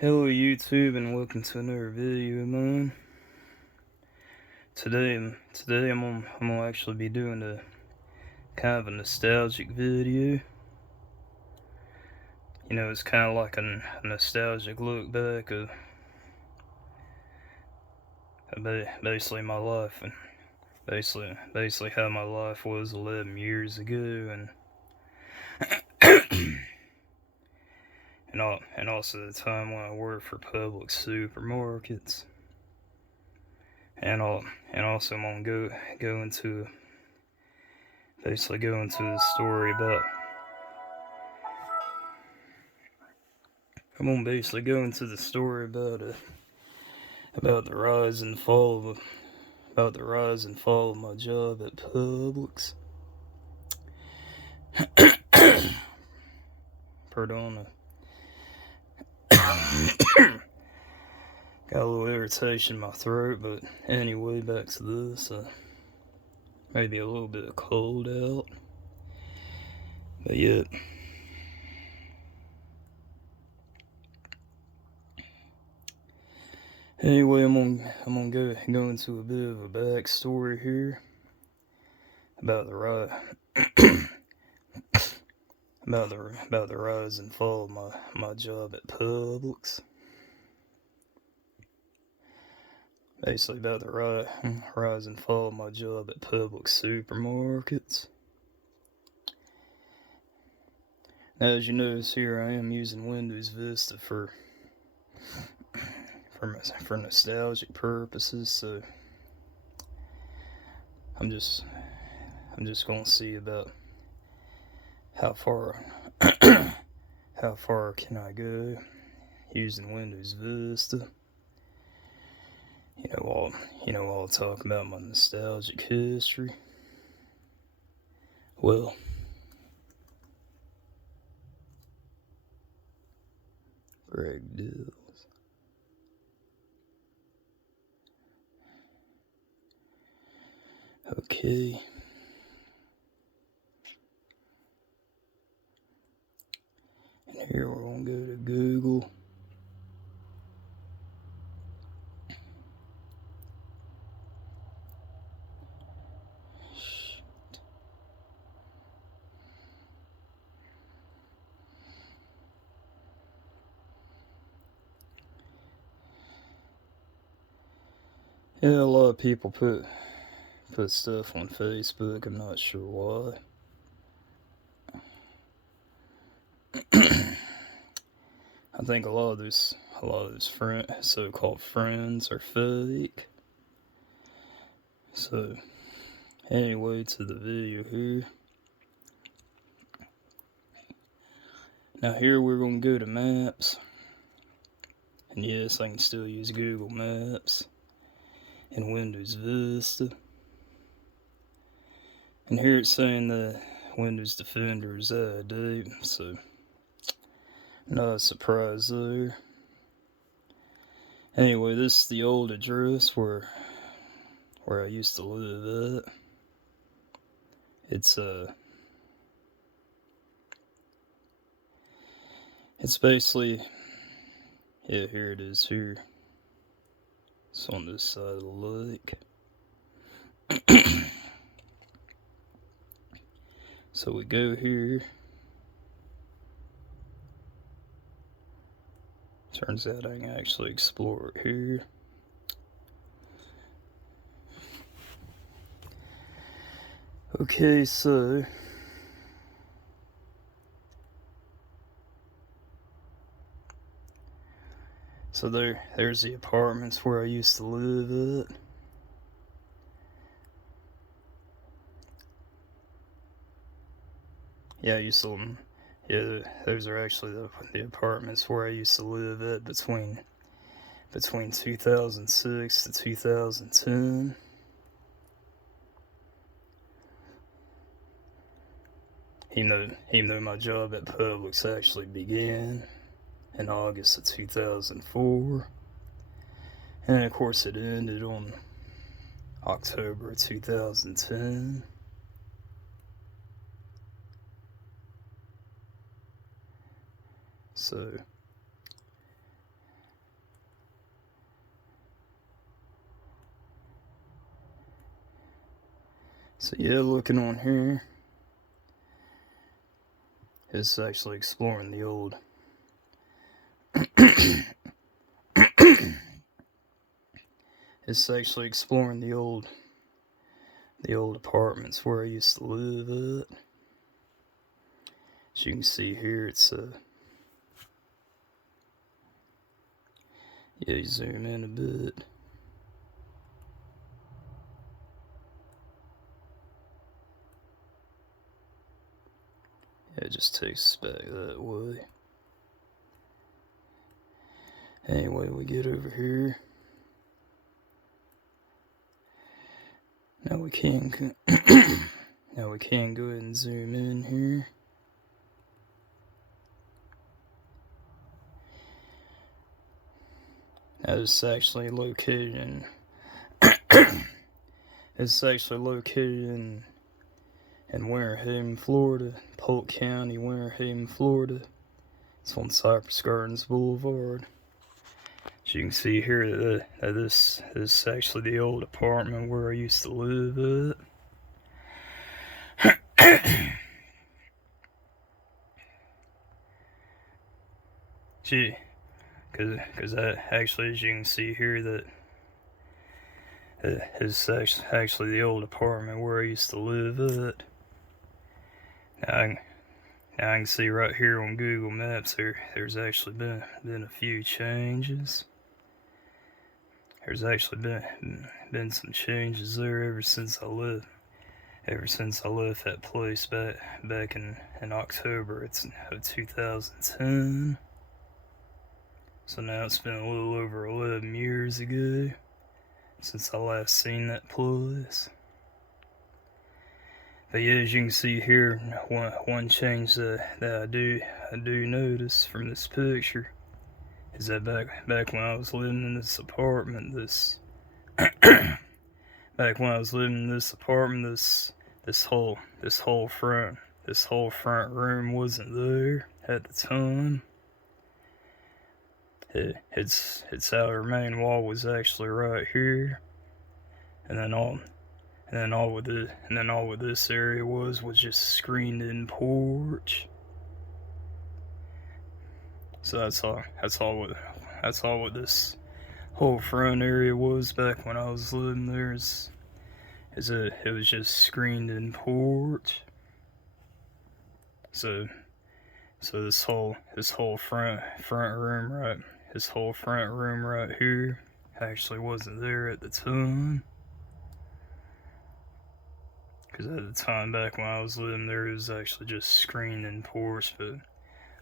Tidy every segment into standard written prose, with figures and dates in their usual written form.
Hello YouTube and welcome to another video of mine. Today I'm gonna actually be doing a kind of a nostalgic video. You know, it's kind of like a nostalgic look back of basically my life and basically how my life was 11 years ago and also the time when I worked for Publix supermarkets. And also I'm gonna go into the story about. I'm gonna basically go into the story about the rise and fall of my job at Publix. Pardon. Got a little irritation in my throat, but anyway, back to this. Maybe a little bit of cold out, but yeah. Anyway, I'm gonna go into a bit of a backstory here about the rise and fall of my job at Publix. Basically about the rise and fall of my job at Publix supermarkets. Now, as you notice here, I am using Windows Vista for nostalgic purposes, so I'm just gonna see about how far can I go using Windows Vista. I'll talk about my nostalgic history. Well, Greg deals. Okay. And here we're gonna go to Google. Yeah, a lot of people put stuff on Facebook. I'm not sure why. I think a lot of those so-called friends are fake. So, anyway, to the video here. Now here we're gonna go to Maps, and yes, I can still use Google Maps and Windows Vista. And here it's saying the Windows Defender is out of date, so not a surprise there. Anyway, this is the old address where I used to live at. It's basically, yeah, here it is here. It's on this side of the lake. So we go here. Turns out I can actually explore it here. Okay, so there's the apartments where I used to live at. Yeah, those are actually the apartments where I used to live at between 2006 to 2010. Even though my job at Publix actually began in August of 2004, and of course it ended on October of 2010. So So yeah, looking on here, it's actually exploring the old it's actually exploring the old apartments where I used to live at. As you can see here, it's yeah, you zoom in a bit. Yeah, it just takes us back that way. Anyway, we get over here. Now we can go ahead and zoom in here. Now this is actually located in in Winter Haven, Florida, Polk County, Winter Haven, Florida. It's on Cypress Gardens Boulevard. As you can see here, this is actually the old apartment where I used to live at. Gee, because actually, as you can see here, that is actually the old apartment where I used to live at. Now I can see right here on Google Maps there's actually been a few changes. There's actually been some changes there ever since I left that place back in October of 2010. So now it's been a little over 11 years ago since I last seen that place. But yeah, as you can see here, one change that I do notice from this picture is that back when I was living in this apartment, this whole front room wasn't there at the time. Its outer main wall was actually right here, and then all with this area was just screened in porch. So that's all what this whole front area was back when I was living there. It was just screened in porch. So this whole front room right here actually wasn't there at the time. Because at the time back when I was living there, it was actually just screened in porch. But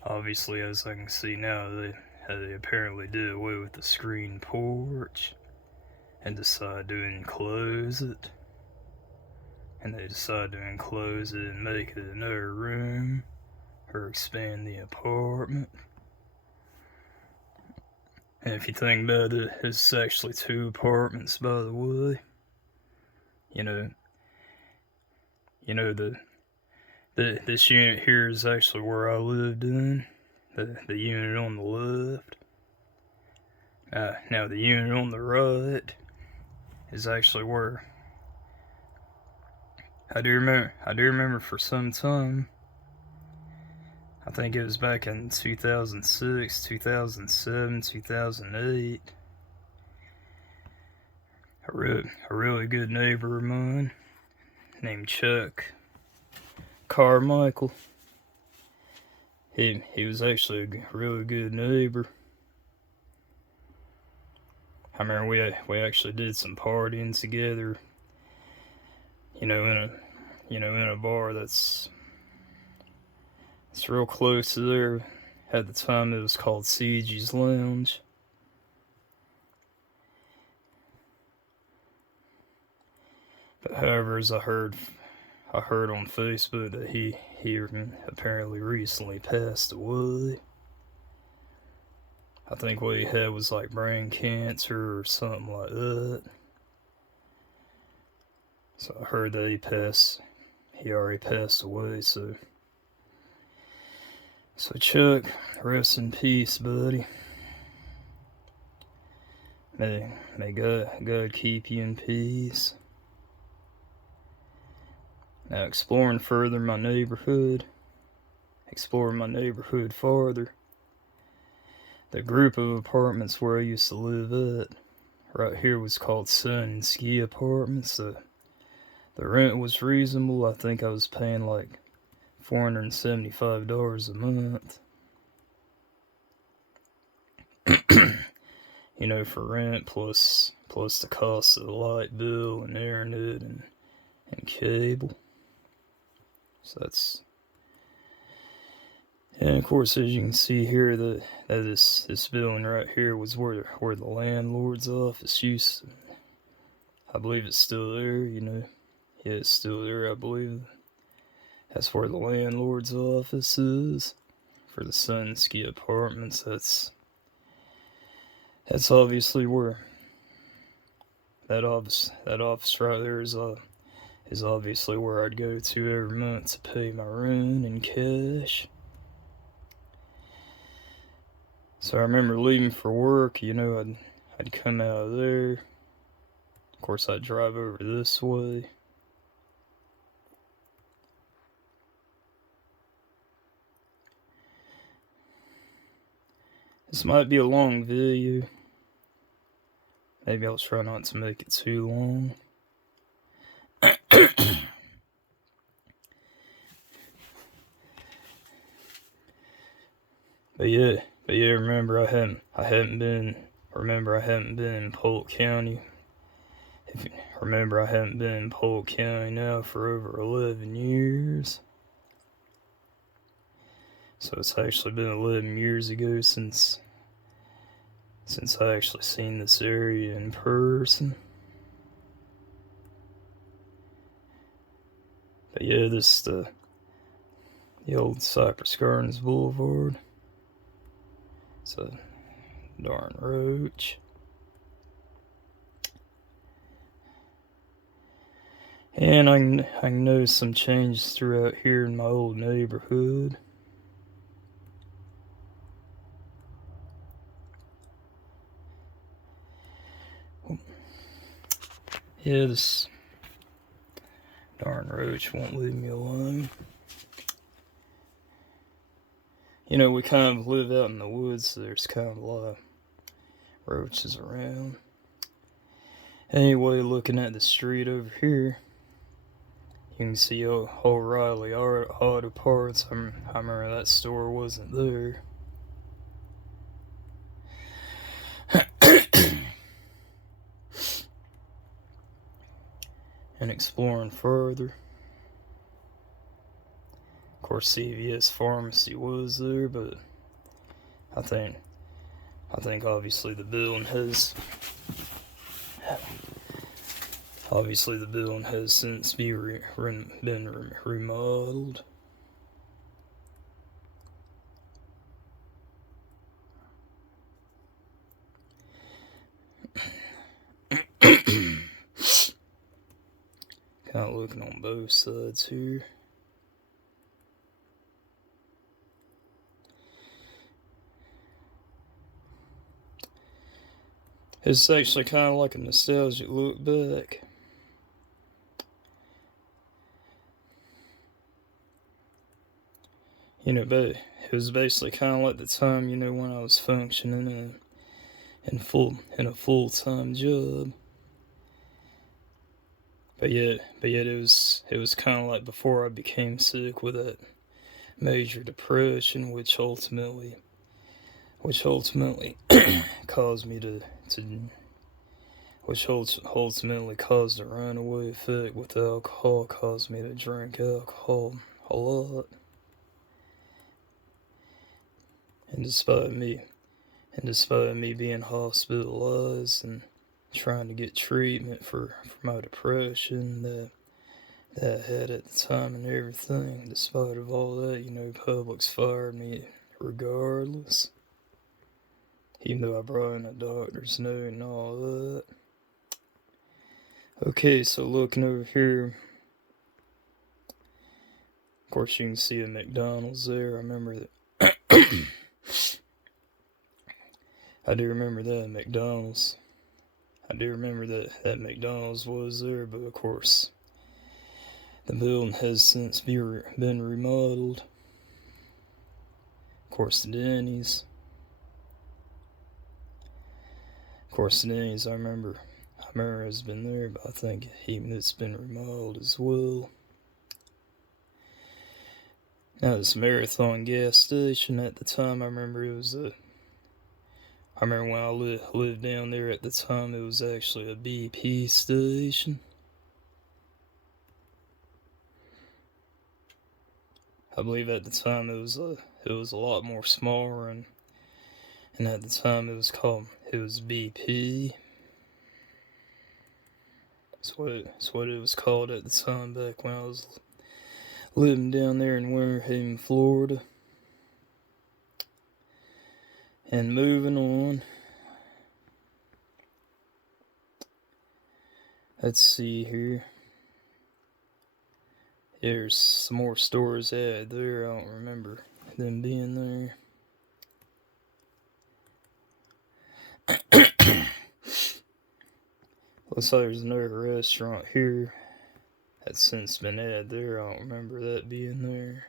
obviously, as I can see now, they apparently did away with the screened porch and decided to enclose it. And they decided to enclose it and make it another room, or expand the apartment. And if you think about it, it's actually 2 apartments, by the way. This unit here is actually where I lived in. The unit on the left. Now the unit on the right is actually where I do remember for some time. I think it was back in 2006, 2007, 2008. A really good neighbor of mine named Chuck Carmichael. He was actually a really good neighbor. I remember we actually did some partying together. In a bar that's real close to there. At the time, it was called CG's Lounge. But however, as I heard on Facebook that he apparently recently passed away. I think what he had was like brain cancer or something like that. So I heard that he already passed away. So Chuck, rest in peace, buddy. May God keep you in peace. Now exploring my neighborhood farther, the group of apartments where I used to live at, right here, was called Sun and Ski Apartments. The rent was reasonable. I think I was paying like $475 a month. For rent plus the cost of the light bill and internet and cable. So that's, and of course, as you can see here, that this building right here was where the landlord's office used to, I believe it's still there, Yeah, it's still there, I believe. That's where the landlord's office is for the Sun Ski Apartments. That's obviously where that office right there is obviously where I'd go to every month to pay my rent in cash. So I remember leaving for work, I'd come out of there. Of course, I'd drive over this way. This might be a long video. Maybe I'll try not to make it too long. But yeah, remember I hadn't been in Polk County. Remember, I haven't been in Polk County now for over 11 years. So it's actually been 11 years ago since I actually seen this area in person. But yeah, this is the old Cypress Gardens Boulevard. It's a darn roach. And I noticed some changes throughout here in my old neighborhood. Yeah, this darn roach won't leave me alone. We kind of live out in the woods, so there's kind of a lot of roaches around. Anyway, looking at the street over here, you can see O'Reilly Auto Parts. I remember that store wasn't there. And exploring further, of course, CVS Pharmacy was there, but I think obviously the building has since been remodeled. Kind of looking on both sides here. It's actually kind of like a nostalgic look back. But it was basically kind of like the time, when I was functioning in a full-time job. But yet it was kind of like before I became sick with that major depression, which ultimately caused me which ultimately caused a runaway effect with alcohol, caused me to drink alcohol a lot. And despite me being hospitalized and trying to get treatment for my depression that I had at the time and everything, despite of all that, Publix fired me regardless. Even though I brought in a doctor's note and all that. Okay, so looking over here, of course you can see a McDonald's there. I remember that. I do remember that McDonald's. that McDonald's was there, but of course The building has since been remodeled. Of course, the Denny's. I remember has been there, but I think even it's been remodeled as well. Now this Marathon gas station at the time, I remember when I lived down there at the time, it was actually a BP station. I believe at the time it was a lot more smaller, and at the time it was BP. That's what it was called at the time back when I was living down there in Winter Haven, Florida. And moving on. Let's see here. There's some more stores added there. I don't remember them being there. Looks like there's another restaurant here that's since been added there. I don't remember that being there.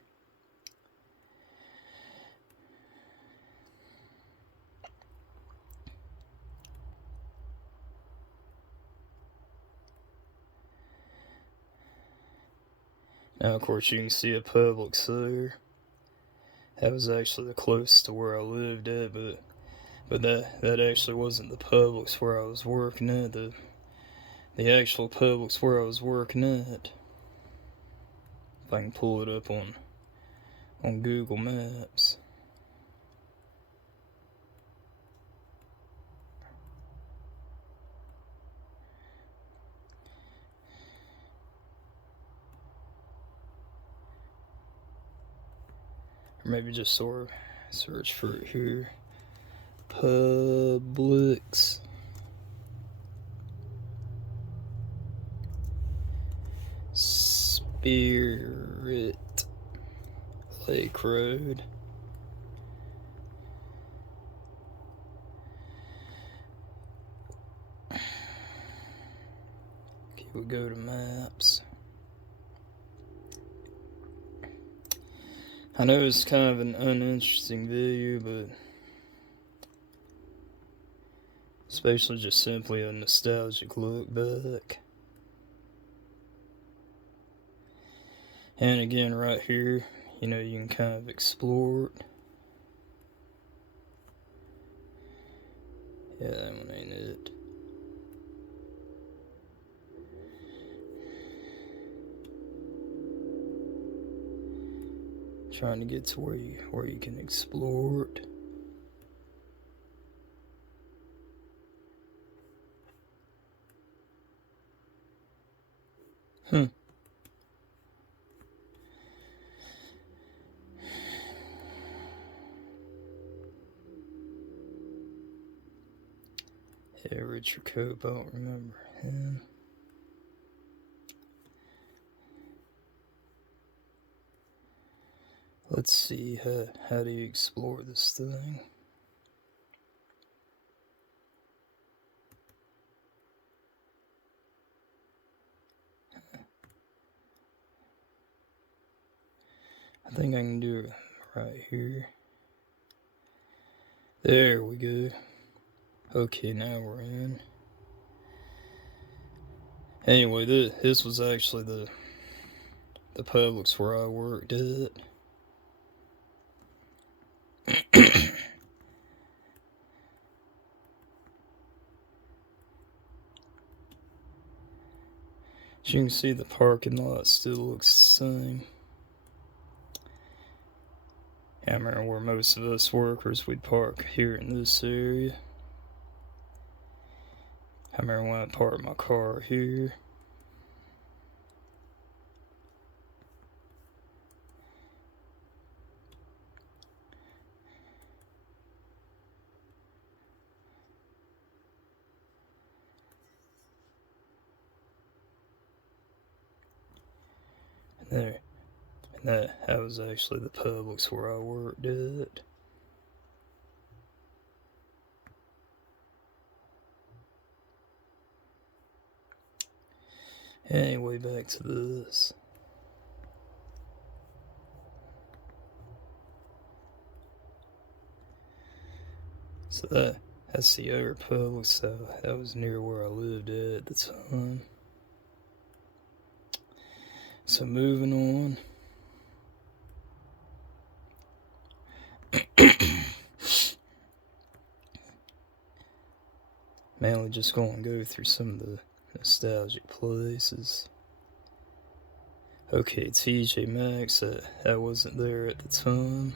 Now, of course, you can see a Publix there. That was actually the closest to where I lived at, but that actually wasn't the Publix where I was working at. The actual Publix where I was working at, if I can pull it up on Google Maps. Or maybe just sort of search for it here. Publix. Spirit Lake Road. Okay, we'll go to maps. I know it's kind of an uninteresting video, but especially just simply a nostalgic look back. And again, right here, you can kind of explore it. Yeah, that one ain't it. Trying to get to where you can explore it. Yeah, Richard Cope, I don't remember him. Let's see, how do you explore this thing? I think I can do it right here. There we go. Okay, now we're in. Anyway, this was actually the Publix where I worked at. As you can see, the parking lot still looks the same. I remember where most of us workers would park here in this area. I remember when I parked my car here. There. And that was actually the Publix where I worked at. Anyway, back to this. So that's the other Publix that was near where I lived at the time. So moving on. Mainly just going to go through some of the nostalgic places. Okay, TJ Maxx, that wasn't there at the time.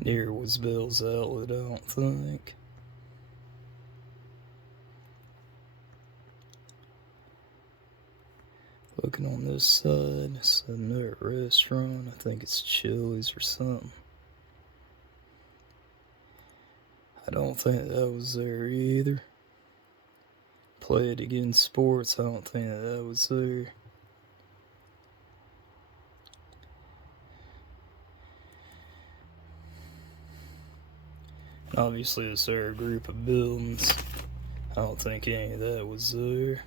Near was Bill's Outlet, I don't think. Looking on this side, it's another restaurant. I think it's Chili's or something. I don't think that was there either. Play It Again Sports, I don't think that was there. Obviously, this there group of buildings, I don't think any of that was there.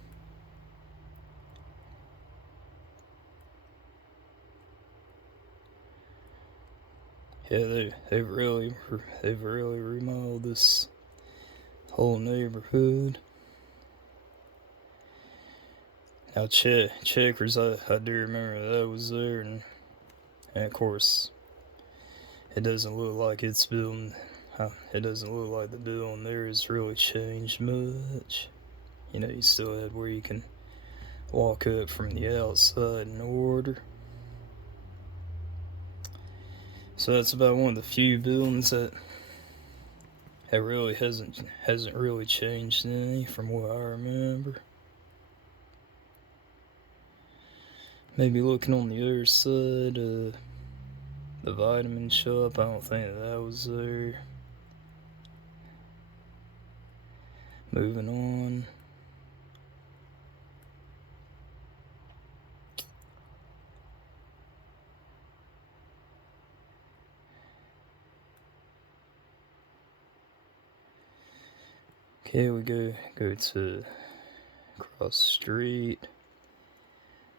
Yeah, they've really remodeled this whole neighborhood. Now Checkers, I do remember that was there, and of course, it doesn't look like it's building. It doesn't look like the building there has really changed much. You know, you still had where you can walk up from the outside and order. So that's about one of the few buildings that really hasn't really changed any from what I remember. Maybe looking on the other side, the vitamin shop, I don't think that was there. Moving on. Okay, we go to across the street.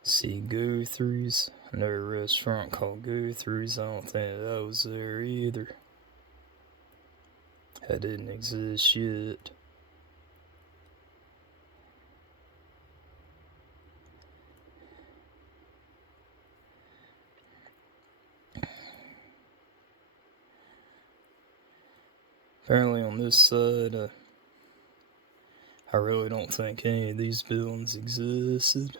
See Go-Throughs, another restaurant called Go-Throughs. I don't think that was there either. That didn't exist yet. Apparently on this side, I really don't think any of these buildings existed.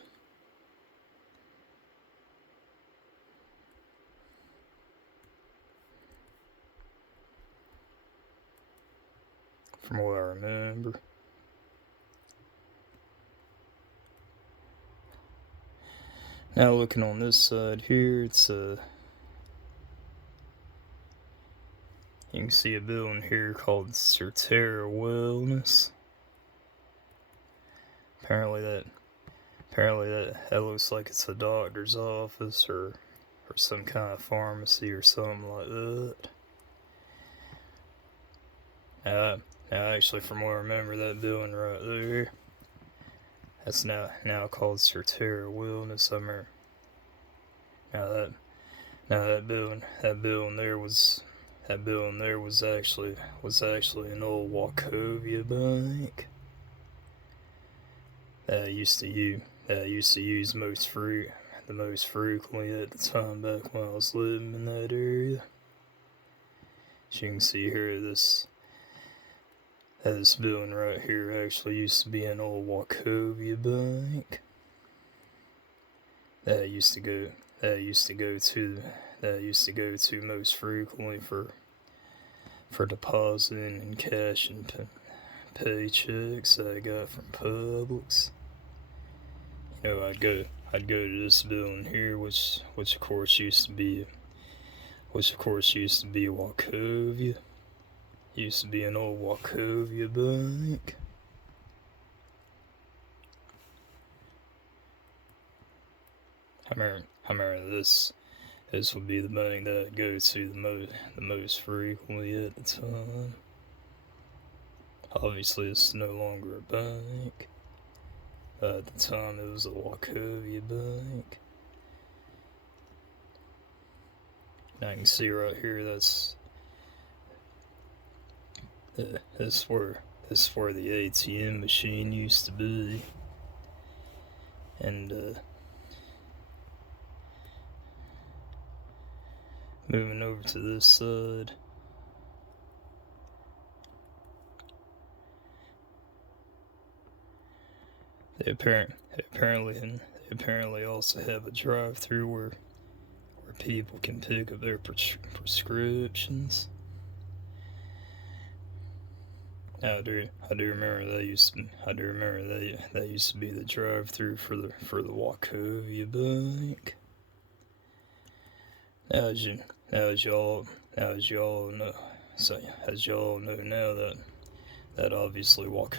From what I remember. Now looking on this side here, it's you can see a building here called Certera Wellness. Apparently that looks like it's a doctor's office or some kind of pharmacy or something like that. Now actually, from what I remember, that building right there, that's now called Certera Wellness. I remember. That building there was actually an old Wachovia Bank that I used to use the most frequently at the time back when I was living in that area. As you can see here, this building right here actually used to be an old Wachovia Bank that I used to go to most frequently for depositing and cashing paychecks that I got from Publix. You know, I'd go to this building here, which of course used to be Wachovia. Used to be an old Wachovia Bank. I remember this would be the bank that I'd go to the most frequently at the time. Obviously, it's no longer a bank. At the time, it was a Wachovia Bank. And I can see right here, that's This where the ATM machine used to be, and moving over to this side. They apparently also have a drive-through where people can pick up their prescriptions. I do remember that used to be the drive-through for the Wachovia Bank. As y'all know, now that obviously by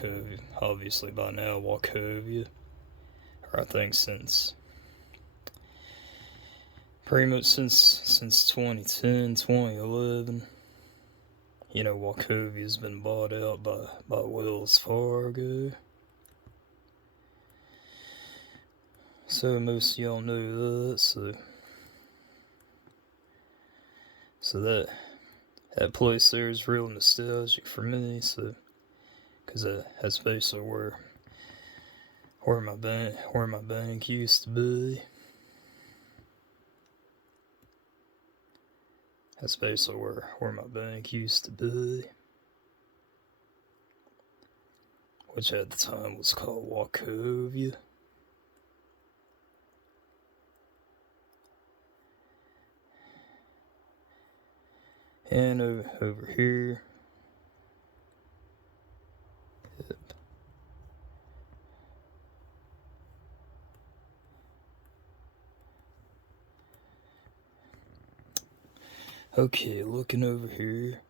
now Wachovia, or I think pretty much since 2010, 2011, Wachovia's been bought out by Wells Fargo. So most of y'all know that, so that place there is real nostalgic for me, because that's basically where my bank used to be. That's basically where my bank used to be, which at the time was called Wachovia. And over here, yep. Okay, looking over here.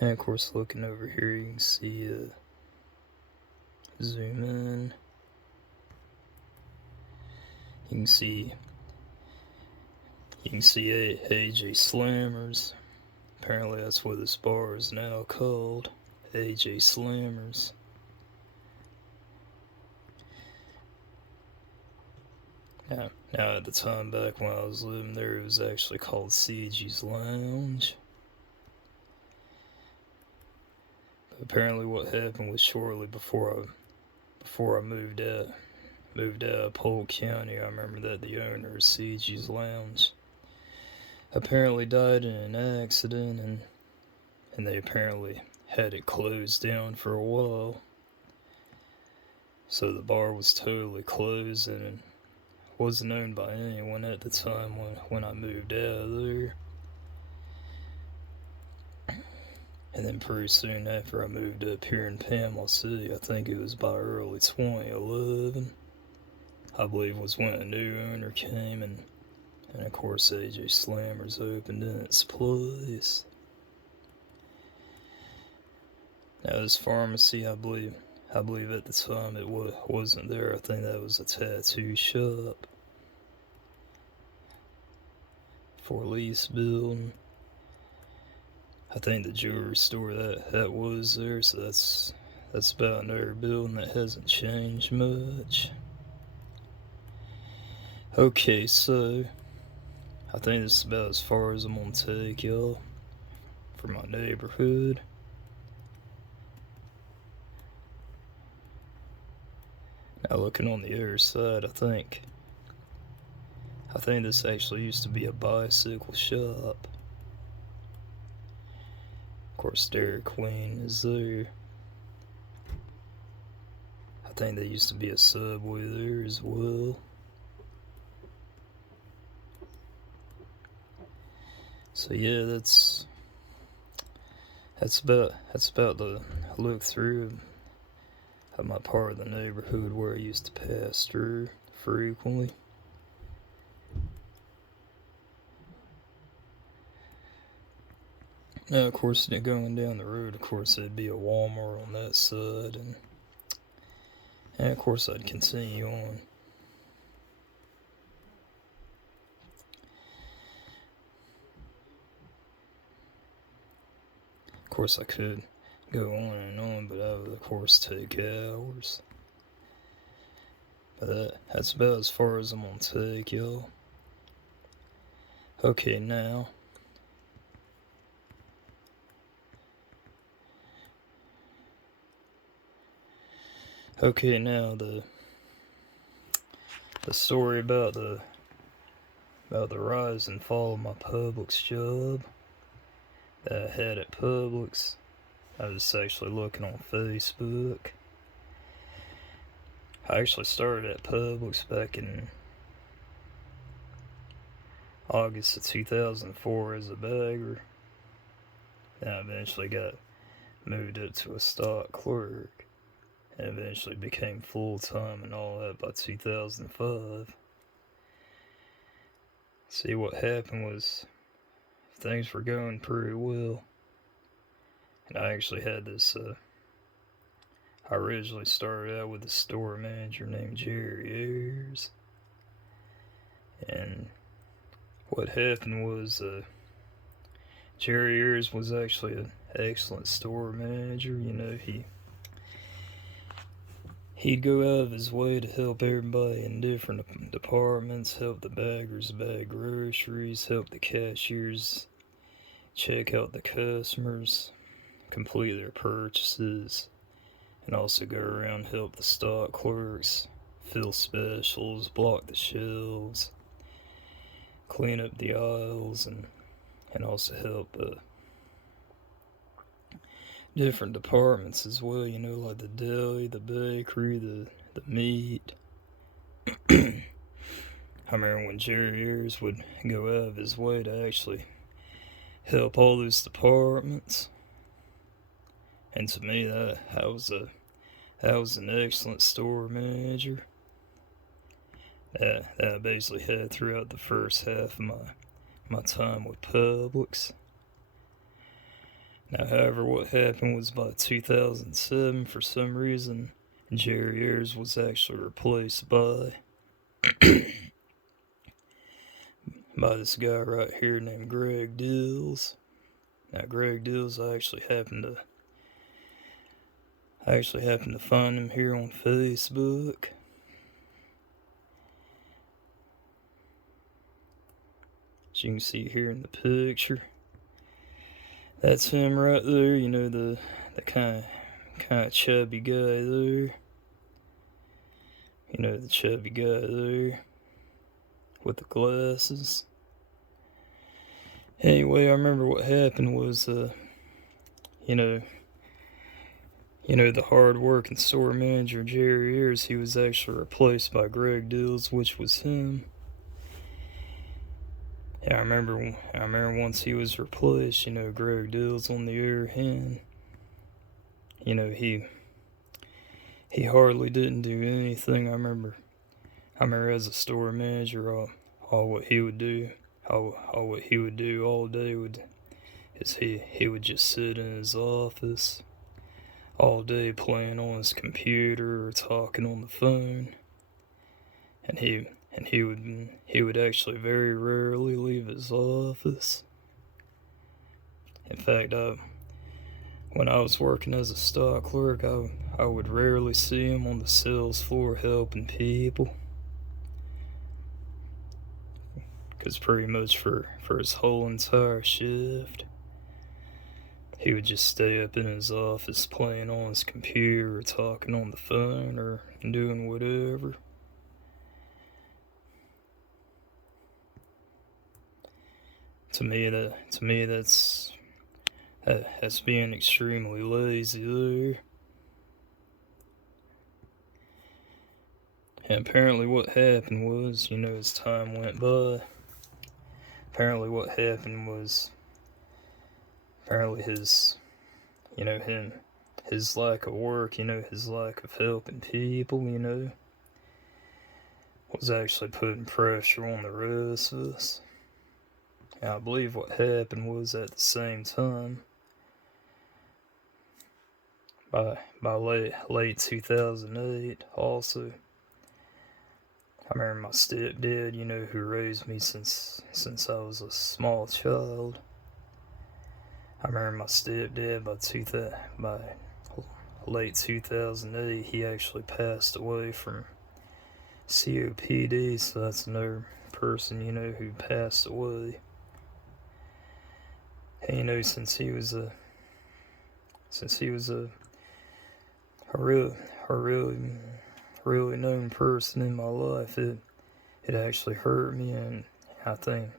And of course, looking over here, you can see, zoom in. You can see AJ Slammers. Apparently, that's what this bar is now called. AJ Slammers. Now, at the time back when I was living there, it was actually called CG's Lounge. But apparently, what happened was shortly before I moved out of Polk County, I remember that the owner of CG's Lounge apparently died in an accident, and they apparently had it closed down for a while. So the bar was totally closed and wasn't owned by anyone at the time when I moved out of there. And then pretty soon after I moved up here in Panama City, I think it was by early 2011, I believe was when a new owner came, and of course AJ Slammers opened in its place. Now this pharmacy, I believe at the time it wasn't there. I think that was a tattoo shop for lease building. I think the jewelry store that was there, so that's about another building that hasn't changed much. Okay, so I think this is about as far as I'm gonna take y'all for my neighborhood. Now looking on the other side, I think this actually used to be a bicycle shop. Of course, Dairy Queen is there. I think there used to be a Subway there as well. So yeah, that's about the look through of my part of the neighborhood where I used to pass through frequently. Now, of course, going down the road, of course, there'd be a Walmart on that side, and of course, I'd continue on. Of course, I could go on and on, but that would, of course, take hours. But that's about as far as I'm gonna take y'all. Okay, now. Okay, now the story about the rise and fall of my Publix job that I had at Publix. I was actually looking on Facebook. I actually started at Publix back in August of 2004 as a bagger. And I eventually got moved up to a stock clerk. And eventually became full-time and all that by 2005. See, what happened was things were going pretty well. And I actually had this, I originally started out with a store manager named Jerry Ayers. And what happened was, Jerry Ayers was actually an excellent store manager. You know, he'd go out of his way to help everybody in different departments, help the baggers bag groceries, help the cashiers check out the customers, complete their purchases, and also go around and help the stock clerks fill specials, block the shelves, clean up the aisles, and also help different departments as well, you know, like the deli, the bakery, the meat. I remember when Jerry Ayers would go out of his way to actually help all those departments. And to me, that was an excellent store manager that I basically had throughout the first half of my time with Publix. Now, however, what happened was by 2007, for some reason, Jerry Ayers was actually replaced by this guy right here named Greg Dills. Now, Greg Dills, I actually happened to find him here on Facebook. As you can see here in the picture, that's him right there. You know, the kind of chubby guy there. You know, the chubby guy there with the glasses. Anyway, I remember what happened was, you know, the hard-working store manager Jerry Ayers, he was actually replaced by Greg Dills, which was him. Yeah, I remember once he was replaced, you know, Greg Dills, on the other hand, you know, he hardly didn't do anything. I remember as a store manager, all what he would do all day is he would just sit in his office all day playing on his computer or talking on the phone, and he would actually very rarely leave his office. In fact, when I was working as a stock clerk, I would rarely see him on the sales floor helping people. Because pretty much for his whole entire shift, he would just stay up in his office playing on his computer or talking on the phone or doing whatever. To me, that's being extremely lazy there. And apparently what happened was, you know, as time went by, his, you know, his lack of work, you know, his lack of helping people, you know, was actually putting pressure on the rest of us. And I believe what happened was, at the same time, by late 2008, also, I remember my stepdad, you know, who raised me since I was a small child. I remember my stepdad by late 2008, he actually passed away from COPD, so that's another person, who passed away. And, since he was a real, a really known person in my life, it actually hurt me, and I think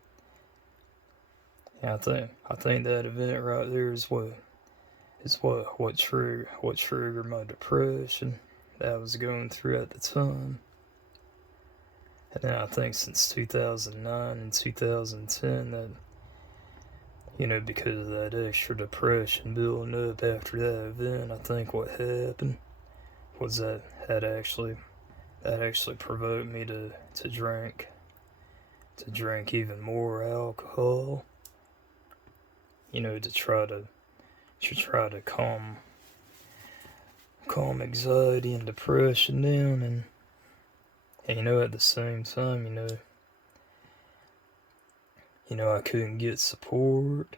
that event right there is what triggered my depression that I was going through at the time. And then I think since 2009 and 2010 that, because of that extra depression building up after that event, I think what happened was that actually provoked me to drink even more alcohol, to try to calm anxiety and depression down, and at the same time, I couldn't get support.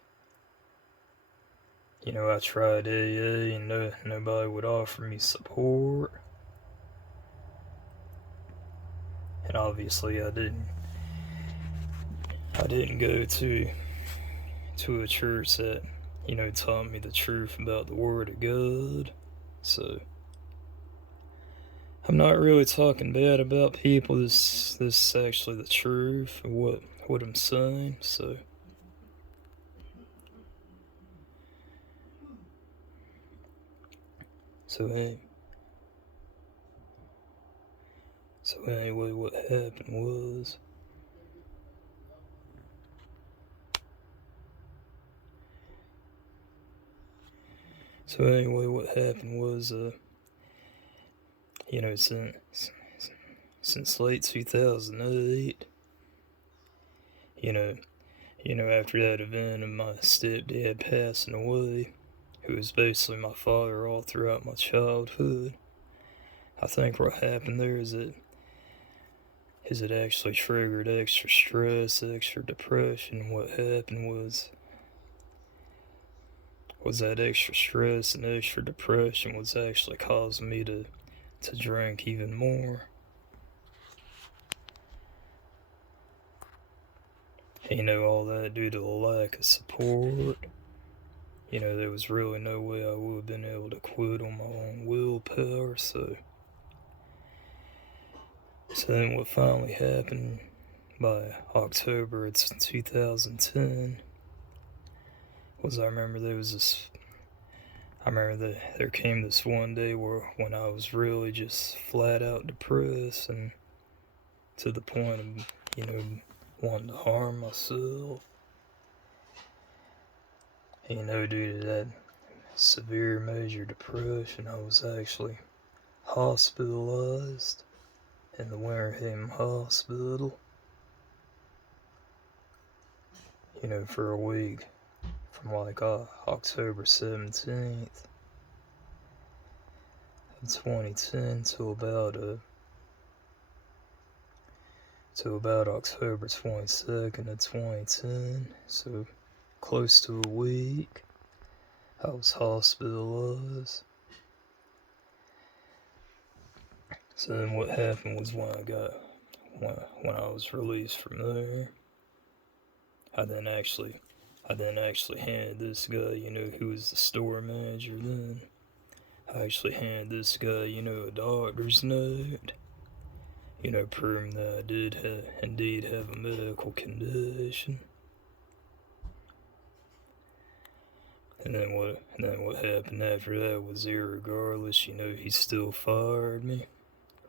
I tried AA and nobody would offer me support. And obviously I didn't go to a church that, taught me the truth about the Word of God. So I'm not really talking bad about people. This is actually the truth of what I'm saying. So anyway, what happened was, since late 2008, after that event of my stepdad passing away, who was basically my father all throughout my childhood, I think what happened there is it actually triggered extra stress, extra depression. What happened was that extra stress and extra depression was actually causing me to drink even more. All that due to the lack of support. There was really no way I would have been able to quit on my own willpower, so then what finally happened by October 2010 was, I remember there came this one day when I was really just flat out depressed and to the point of, wanting to harm myself. Due to that severe major depression, I was actually hospitalized in the Wareham Hospital, for a week, from like October 17th of 2010 to about October 22nd of 2010, so close to a week. I was hospitalized. So then what happened was when I was released from there, I then actually handed this guy, who was the store manager then, I actually handed this guy, a doctor's note, proving that I did indeed have a medical condition. And then what happened after that was, irregardless, he still fired me,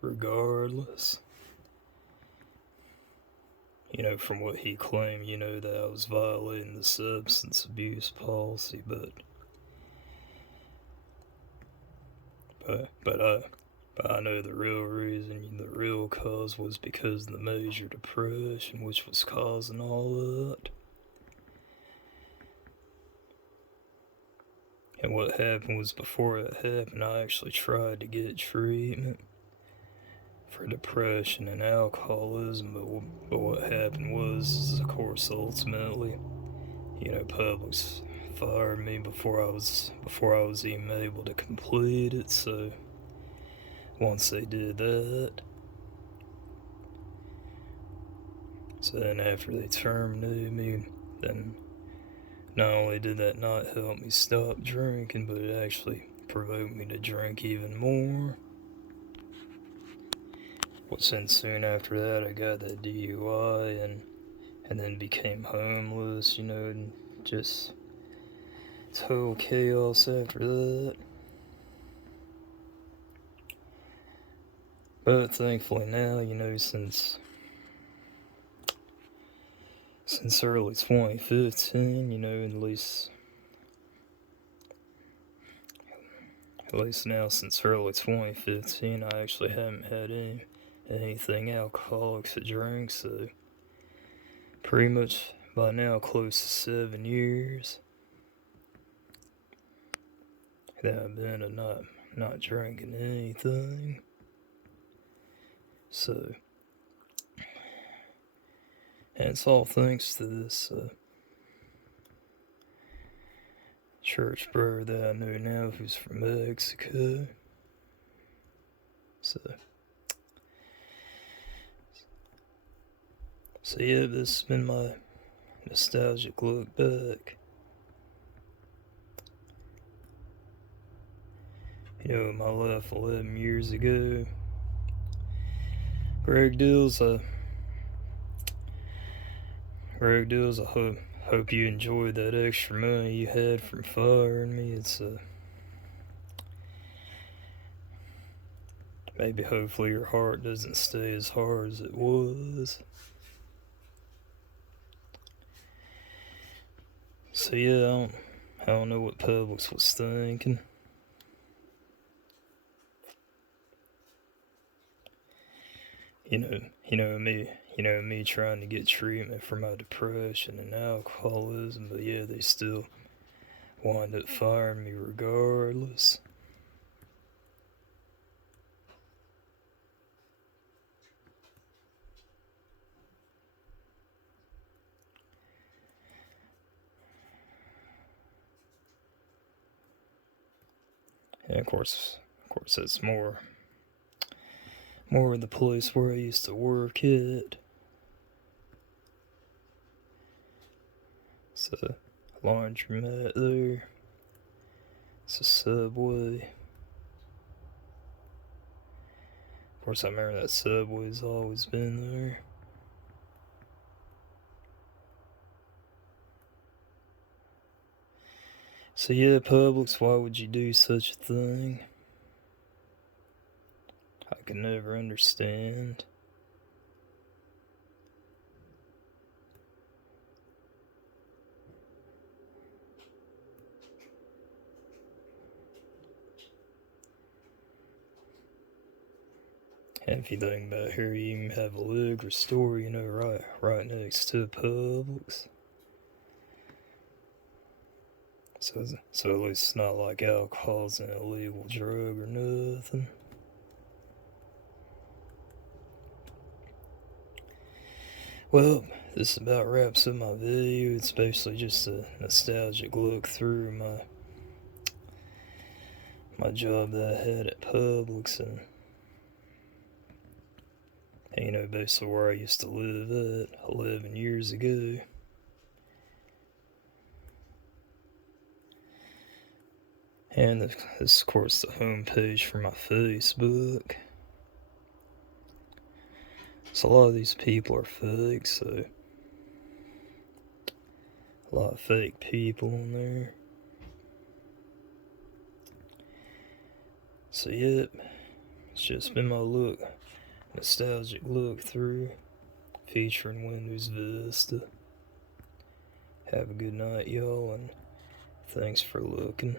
regardless. From what he claimed, that I was violating the substance abuse policy, but I know the real reason, the real cause was because of the major depression, which was causing all that. And what happened was, before it happened, I actually tried to get treatment for depression and alcoholism, but what happened was, of course, ultimately, Publix fired me before I was even able to complete it. So once they did that, So then after they terminated me, then not only did that not help me stop drinking, but it actually provoked me to drink even more. Well, since soon after that I got that DUI and then became homeless, and just total chaos after that. But thankfully now, since early 2015, at least now since early 2015, I actually haven't had anything alcoholic to drink, so pretty much by now close to 7 years that I've been not drinking anything. So, and it's all thanks to this church brother that I know now who's from Mexico. So yeah, this has been my nostalgic look back. When I left 11 years ago, Greg Dills, I hope you enjoyed that extra money you had from firing me. It's maybe hopefully your heart doesn't stay as hard as it was. So yeah, I don't know what Publix was thinking. Me trying to get treatment for my depression and alcoholism, but yeah, they still wind up firing me regardless. And of course it's more of the place where I used to work at. It's a laundromat there. It's a Subway. Of course, I remember that Subway's always been there. So yeah, Publix, why would you do such a thing? I can never understand. And if you think about here, you even have a liquor store, right next to Publix. So at least it's not like alcohol's an illegal drug or nothing. Well, this about wraps up my video. It's basically just a nostalgic look through my job that I had at Publix and basically where I used to live at 11 years ago. And this is, of course, the homepage for my Facebook. So a lot of these people are fake, so a lot of fake people in there. So yep, it's just been my nostalgic look through, featuring Windows Vista. Have a good night, y'all, and thanks for looking.